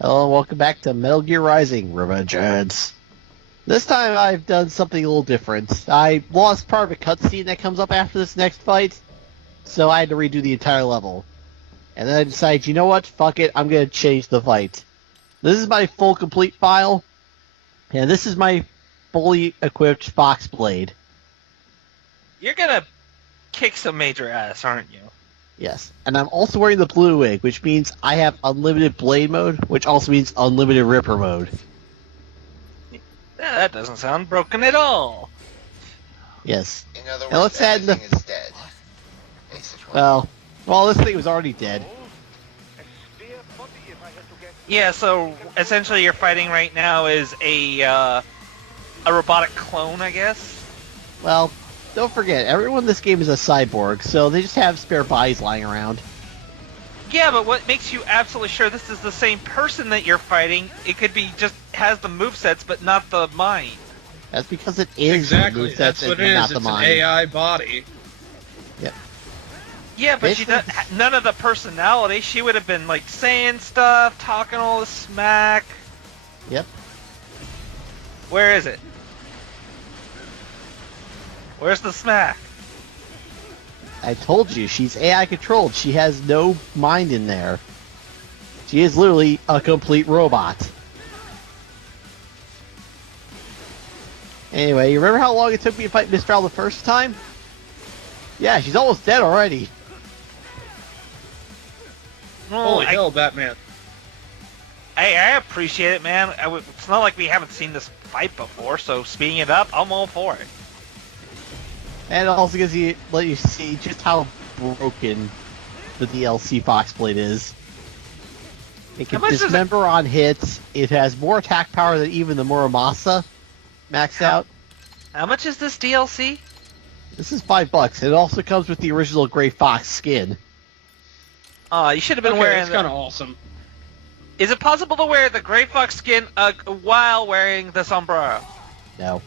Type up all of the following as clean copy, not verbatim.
Hello and welcome back to Metal Gear Rising: Revengance. This time I've done something a little different. I lost part of a cutscene that comes up after this next fight, so I had to redo the entire level. And then I decided, you know what? Fuck it, I'm gonna change the fight. This is my full complete file, and this is my fully equipped Fox Blade. You're gonna kick some major ass, aren't you? Yes, and I'm also wearing the blue wig, which means I have unlimited blade mode, which also means unlimited ripper mode. Yeah, that doesn't sound broken at all. Yes. In other Now words, let's add the... everything is dead. Basically. Well, this thing was already dead. Yeah, so essentially you're fighting right now is a robotic clone, I guess? Well, don't forget, everyone in this game is a cyborg, so they just have spare bodies lying around. Yeah, but what makes you absolutely sure this is the same person that you're fighting? It could be just has the movesets, but not the mind. That's because it is Exactly, the that's movesets what and it not is. the It's an mind. AI body. Yep. Yeah, but she Basically- doesn't. None of the personality. She would have been like saying stuff, talking all the smack. Yep. Where is it? Where's the smack? I told you, she's AI controlled. She has no mind in there. She is literally a complete robot. Anyway, you remember how long it took me to fight Mistral the first time? Yeah, she's almost dead already. Holy hell, Batman. Hey, I appreciate it, man. It's not like we haven't seen this fight before, so speeding it up, I'm all for it. And it also gives you, let you see just how broken the DLC Fox Blade is. It can How much does it- dismember on hits. It has more attack power than even the Muramasa maxed out. How much is this DLC? This is $5. It also comes with the original Gray Fox skin. You should have been Okay, wearing. that's kind of awesome. Is it possible to wear the Gray Fox skin while wearing the sombrero? No.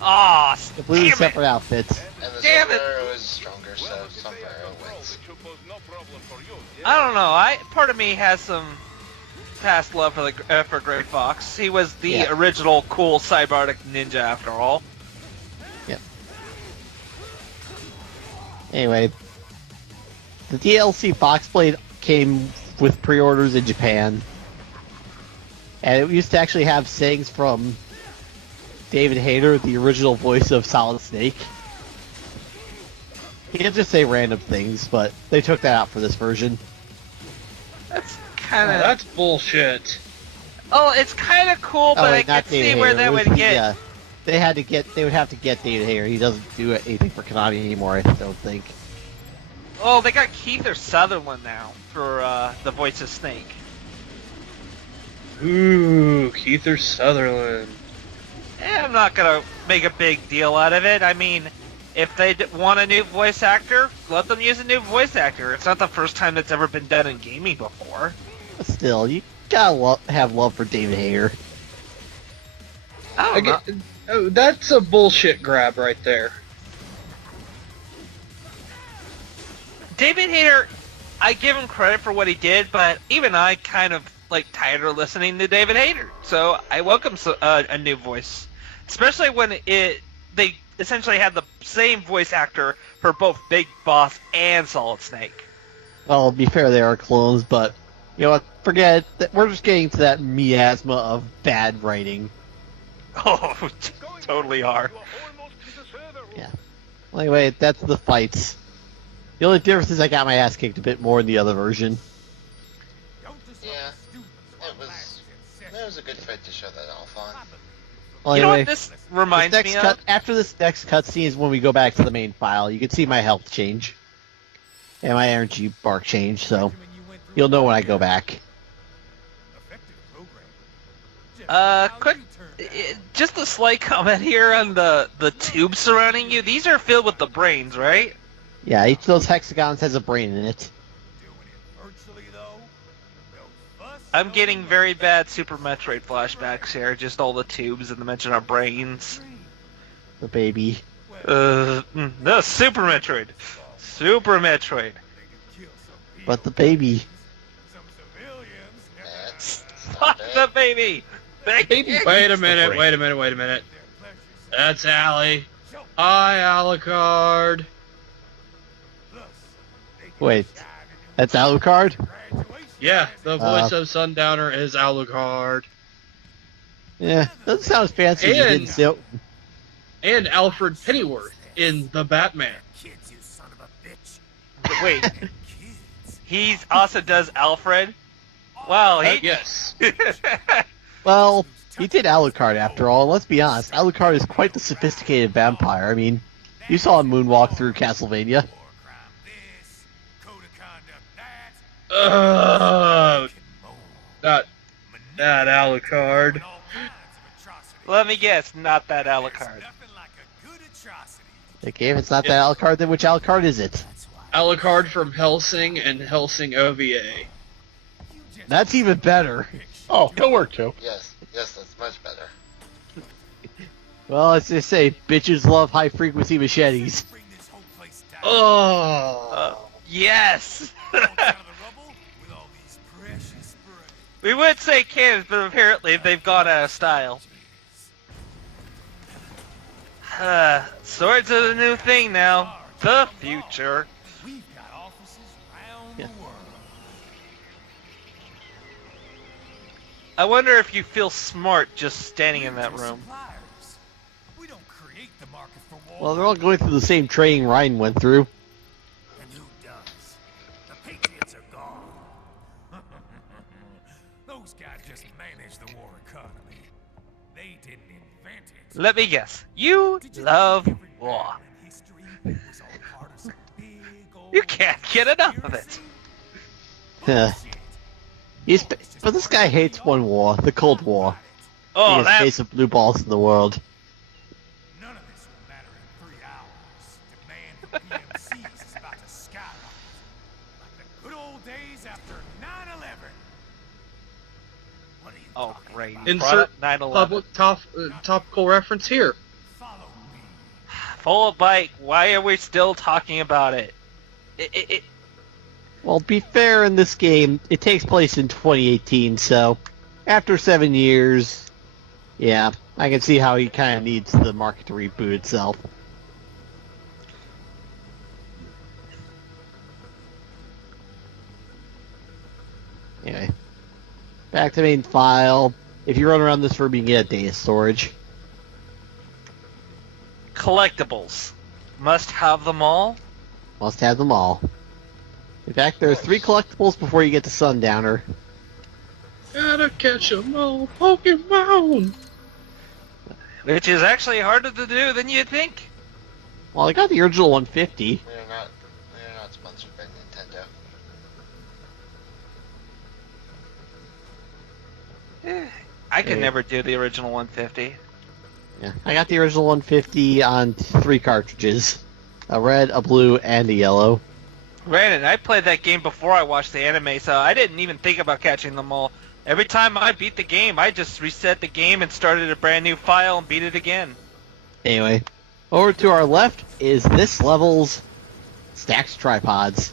Ah, Completely damn separate outfits. And the Damn it. sombrero is stronger, so sombrero wins. I don't know. Part of me has some past love for for Gray Fox. He was the Yeah. original cool cybernetic ninja, after all. Yep. Anyway, the DLC Fox Blade came with pre-orders in Japan. And it used to actually have sayings from David Hayter, the original voice of Solid Snake. He didn't just say random things, but they took that out for this version. That's Oh, kind of. that's bullshit. Oh, it's kind of cool, but I wait, can not see David where Hayter. that It was would the, get. they would have to get David Hayter. He doesn't do anything for Konami anymore, I don't think. Oh, they got Keith Sutherland now for the voice of Snake. Ooh, Keither Sutherland. I'm not gonna make a big deal out of it. I mean, if they want a new voice actor, let them use a new voice actor. It's not the first time that's ever been done in gaming before. But still, you gotta have love for David Hayter. I don't know. Oh, that's a bullshit grab right there. David Hayter, I give him credit for what he did, but even I kind of like tired of listening to David Hayter. So I welcome a new voice, especially when they essentially had the same voice actor for both Big Boss and Solid Snake. Well, to be fair, they are clones, but you know what? Forget it. We're just getting to that miasma of bad writing. Oh, totally are. Yeah. Well, anyway, that's the fights. The only difference is I got my ass kicked a bit more in the other version. Yeah, it was a good fight to show that off on. Well, You know anyway, what this reminds me of? after this next cutscene is when we go back to the main file. You can see my health change. And my energy bar change, so you'll know when I go back. Quick, just a slight comment here on the tubes surrounding you. These are filled with the brains, right? Yeah, each of those hexagons has a brain in it. I'm getting very bad Super Metroid flashbacks here. Just all the tubes and the mention of brains. The baby. No, Super Metroid. Super Metroid. But the baby. That's Fuck the baby! Baby. Wait a minute. That's Allie. Hi, Alucard. Wait, that's Alucard? Yeah, the voice of Sundowner is Alucard. Yeah, doesn't sound as fancy as you didn't say. And Alfred Pennyworth in The Batman. Wait, he also does Alfred? Wow, he... Yes. Well, he did Alucard after all. Let's be honest, Alucard is quite the sophisticated vampire. I mean, you saw him moonwalk through Castlevania. Not that Alucard. Let me guess, not that Alucard. Okay, if it's not that Alucard, then which Alucard is it? Alucard from Helsing and Helsing OVA. That's even better. Oh, he'll work too. Yes, that's much better. Well, as they say, bitches love high-frequency machetes. Oh. Yes! We would say cannons, but apparently they've gone out of style. Swords are the new thing now. The future. Yeah. I wonder if you feel smart just standing in that room. Well, they're all going through the same training Ryan went through. And who does? The Patriots are gone. Those guys just manage the war economy. They didn't invent it. Let me guess. You love war. You can't get enough of it. But this guy hates one war, the Cold War. Oh, Biggest that... case of blue balls in the world. None of this will matter in 3 hours. Demand for PMCs is about to skyrocket. Like the good old days after 9/11. What are you Oh, talking great. about? Insert 9/11. public topical reference here. Follow me. Full of bike. Why are we still talking about it? Well, to be fair, in this game, it takes place in 2018, so after 7 years, yeah, I can see how he kind of needs the market to reboot itself. Anyway, back to main file. If you run around this room, you can get a data storage. Collectibles. Must have them all? Must have them all. In fact, there are 3 collectibles before you get to Sundowner. Gotta catch 'em all, Pokemon! Which is actually harder to do than you'd think. Well, I got the original 150. We are not sponsored by Nintendo. I could Hey. never do the original 150. Yeah, I got the original 150 on 3 cartridges. A red, a blue, and a yellow. Granted, I played that game before I watched the anime, so I didn't even think about catching them all. Every time I beat the game, I just reset the game and started a brand new file and beat it again. Anyway, over to our left is this level's stacks tripods.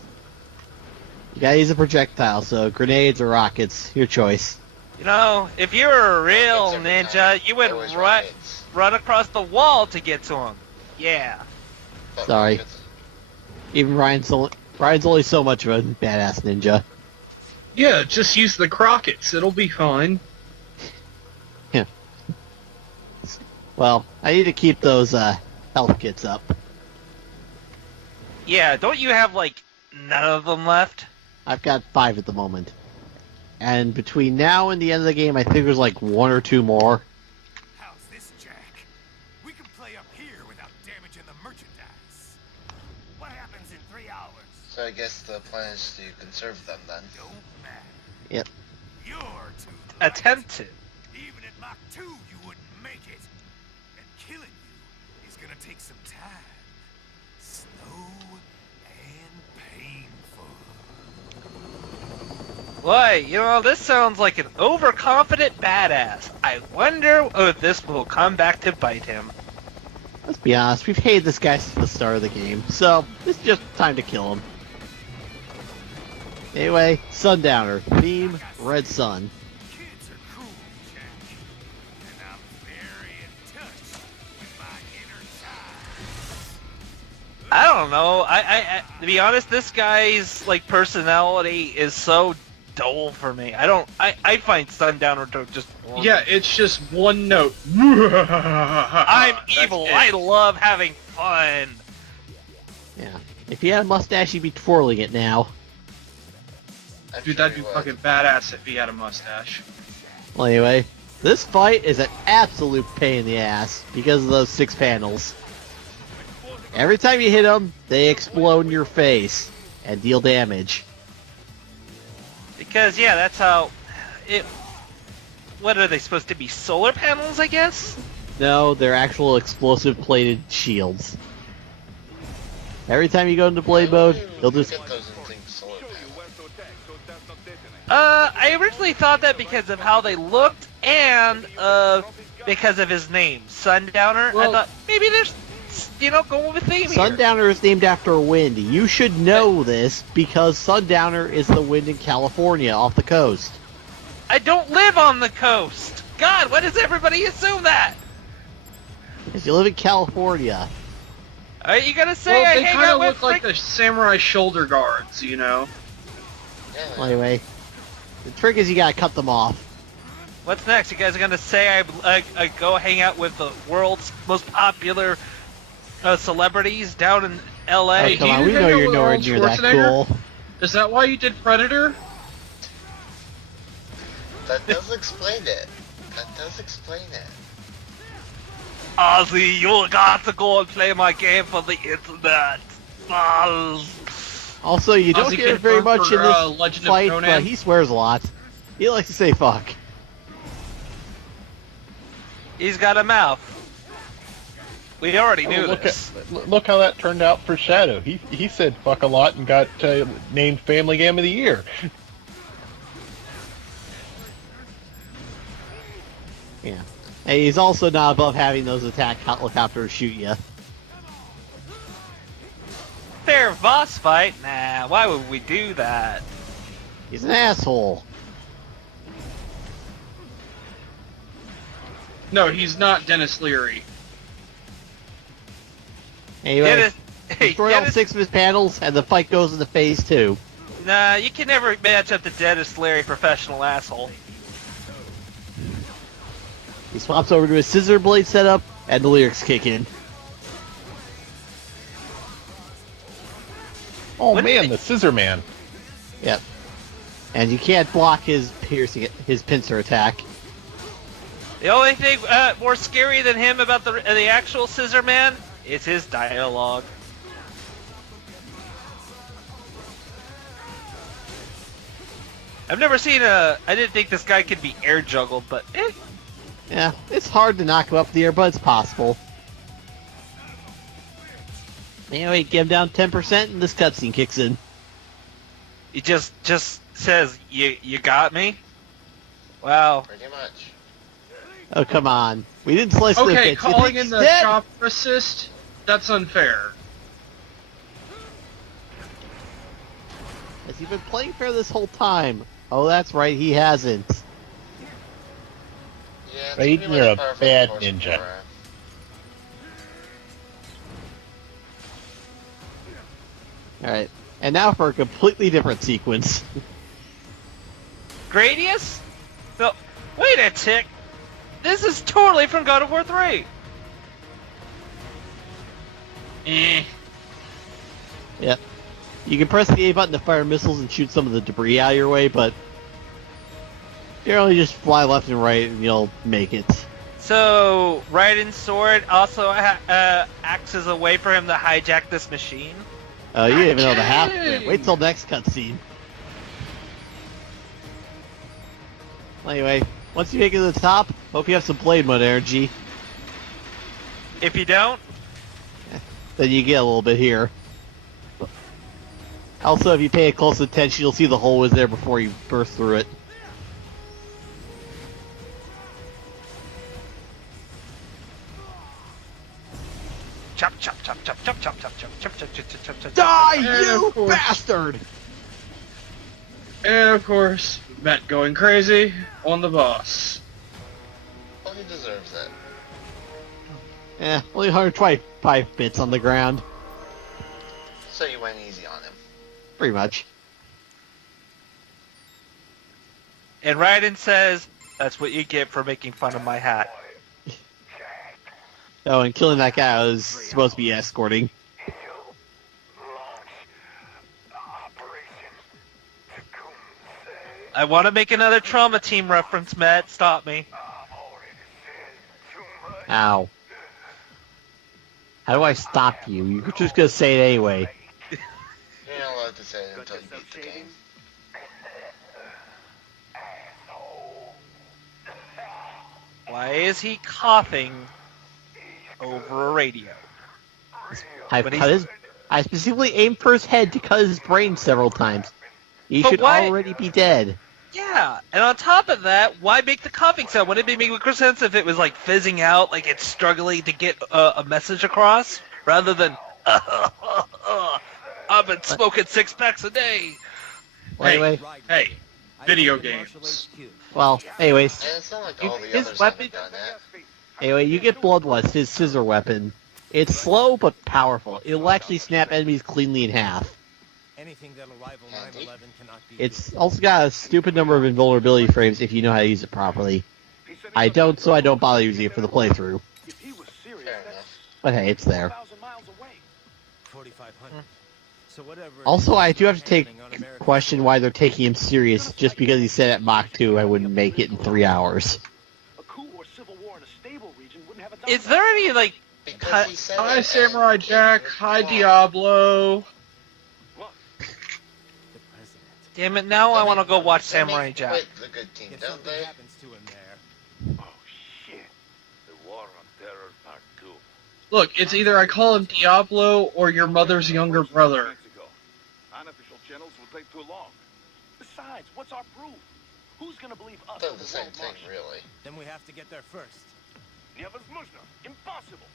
You gotta use a projectile, so grenades or rockets, your choice. You know, if you were a real Rockets every ninja, time. you would Always run rockets. across the wall to get to him. Yeah. But Sorry. rockets- Even Ryan's only so much of a badass ninja. Yeah, just use the Crockets, it'll be fine. Well, I need to keep those health kits up. Yeah, don't you have, like, none of them left? I've got 5 at the moment. And between now and the end of the game, I think there's like 1 or 2 more. How's this, Jack? We can play up here without damaging the merchandise. What happens in 3 hours? So I guess the plan is to conserve them then. Don't matter. Yep. You're too light. Attempt to. Even at Mach 2, you wouldn't make it. And killing you is gonna take some time. Slow and painful. Why, you know, this sounds like an overconfident badass. I wonder if this will come back to bite him. Let's be honest, we've hated this guy since the start of the game, so it's just time to kill him. Anyway, Sundowner, theme, Red Sun. Kids are I don't know. To be honest, this guy's like personality is so dull for me. I find Sundowner to just boring. Yeah, it's just one note. I'm evil. That's it. I love having fun. Yeah. If he had a mustache, he'd be twirling it now. I'm Dude, sure that'd he be would. fucking badass if he had a mustache. Well, anyway, this fight is an absolute pain in the ass because of those 6 panels. Every time you hit them, they explode in your face and deal damage. Because yeah, that's how it. What are they supposed to be? Solar panels, I guess. No, they're actual explosive plated shields. Every time you go into blade mode, they'll just... Get those in things solar panels. I originally thought that because of how they looked and because of his name, Sundowner. Well- I thought maybe there's going with a theme here. Sundowner is named after a wind. You should know this because Sundowner is the wind in California off the coast. I don't live on the coast. God, why does everybody assume that? If you live in California, Are you gonna say Well, I they hang kind out of with look like the samurai shoulder guards, you know? Yeah, well, anyway, the trick is you gotta cut them off. What's next? You guys are gonna say I go hang out with the world's most popular celebrities down in L.A. Hey, Come do on, you we know hang out you're with nowhere Arnold near that Schwarzenegger? cool. Is that why you did Predator? that does explain it. That does explain it. Ozzy, you got to go and play my game for the internet. Also, you don't Ozzy hear it very confirmed much for, in this Legend of fight, Conan. but he swears a lot. He likes to say fuck. He's got a mouth. We already knew this. Look how that turned out for Shadow. He said fuck a lot and got named Family Game of the Year. Yeah. Hey, he's also not above having those attack helicopters shoot you. Fair boss fight? Nah, why would we do that? He's an asshole. No, he's not Dennis Leary. Anyway, Dennis, hey, destroy all Dennis, 6 of his panels, and the fight goes into phase 2. nah, you can never match up to Dennis Leary, professional asshole. He swaps over to his scissor blade setup, and the lyrics kick in. Oh What man, did the Scissor Man. Yep. And you can't block his pincer attack. The only thing more scary than him about the actual Scissor Man is his dialogue. I've never seen I didn't think this guy could be air juggled, but Yeah, it's hard to knock him up in the air, but it's possible. Anyway, get him down 10% and this cutscene kicks in. he just says, "You got me." Wow. Pretty much. Oh, come on. We didn't slice the Okay, bits. You calling think in he's the dead? chopper assist? That's unfair. Has he been playing fair this whole time? Oh, that's right, he hasn't. Yeah, it's Raiden, pretty much you're a par for the bad course ninja. for, Alright, and now for a completely different sequence. Gradius? No, wait a tick. This is totally from God of War 3. Yep. You can press the A button to fire missiles and shoot some of the debris out of your way, but generally just fly left and right and you'll make it. So, Raiden's sword also acts as a way for him to hijack this machine. Oh, you didn't even know the half of it. Okay. Wait till next cutscene. Well, anyway, once you make it to the top, hope you have some blade mode energy. If you don't, Then you get a little bit here. Also, if you pay close attention, you'll see the hole was there before you burst through it. chop, chop, chop, chop, chop, chop, chop, chop, chop, chop, chop, chop, chop, chop. Die, And you of course- bastard! And of course, Matt going crazy on the boss. well, he deserves it. Only 125 bits on the ground. So you went easy on him. Pretty much. And Raiden says, "That's what you get for making fun of my hat." Oh, and killing that guy was supposed to be escorting. I want to make another Trauma Team reference, Matt. Stop me. Ow. How do I stop you? You're just gonna say it anyway. You're not allowed to say it until you beat the game. Why is he coughing over a radio? I specifically aimed for his head to cut his brain several times. He But should why- already be dead. Yeah, and on top of that, why make the coughing sound? Wouldn't it make more sense if it was like fizzing out, like it's struggling to get a message across, rather than I've been smoking 6 packs a day. Well, anyway, Hey, video games. well, anyways, And it's not like You- all the his others weapon- haven't done that. anyway, you get Bloodlust, his scissor weapon. It's slow but powerful. It'll actually snap enemies cleanly in half. Anything that'll rival 9/11 cannot be. It's also got a stupid number of invulnerability frames if you know how to use it properly. I don't, so I don't bother using it for the playthrough. Fair enough. But hey, it's there. 4,500. So whatever. Also, I do have to question why they're taking him serious. Just because he said at Mach 2 I wouldn't make it in 3 hours. Is there any like? Because he said Hi, it, Samurai and Jack. it's Hi, wrong. Diablo. The president. Damn it! Now I want to go watch They make Samurai Jack. quite the good team, If don't something they? happens to him there. Oh shit. The War on Terror Part 2. Look, it's either I call him Diablo or your mother's younger brother. Mexico. Unofficial channels will take too long. Besides, what's our proof? Who's gonna believe us? They're or the the same world thing, Russian? really. Then we have to get there first. Невозможно. Impossible.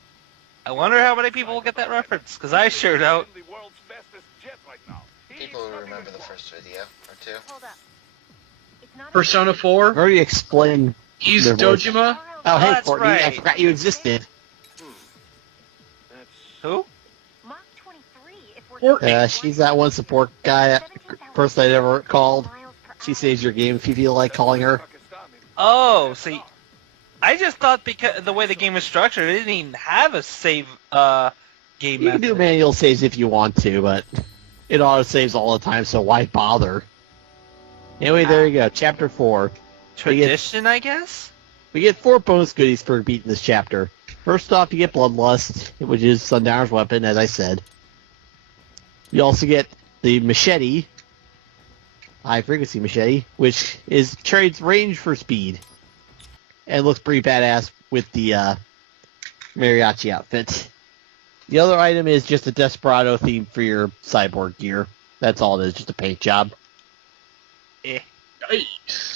I wonder how many people will get that reference, because I sure don't. The world's fastest jet right now. People who remember the first video or two. Hold up. It's not Persona I've 4, already explained. Ys Their voice. Dojima. Oh, hey, that's Courtney, I right. forgot you existed. That's Who? Mach 23 if we're Courtney. She's that one support guy, person I ever called. She saves your game if you feel like calling her. Oh, see, I just thought because the way the game was structured, it didn't even have a save game You can method. do manual saves if you want to, but it auto saves all the time, so why bother? Anyway, there you go, Chapter 4. Tradition, I guess. We get 4 bonus goodies for beating this chapter. First off, you get Bloodlust, which is Sundowner's weapon, as I said. You also get the machete, high frequency machete, which trades range for speed. And looks pretty badass with the mariachi outfit. The other item is just a Desperado theme for your cyborg gear. That's all it is, just a paint job. Eh. Nice.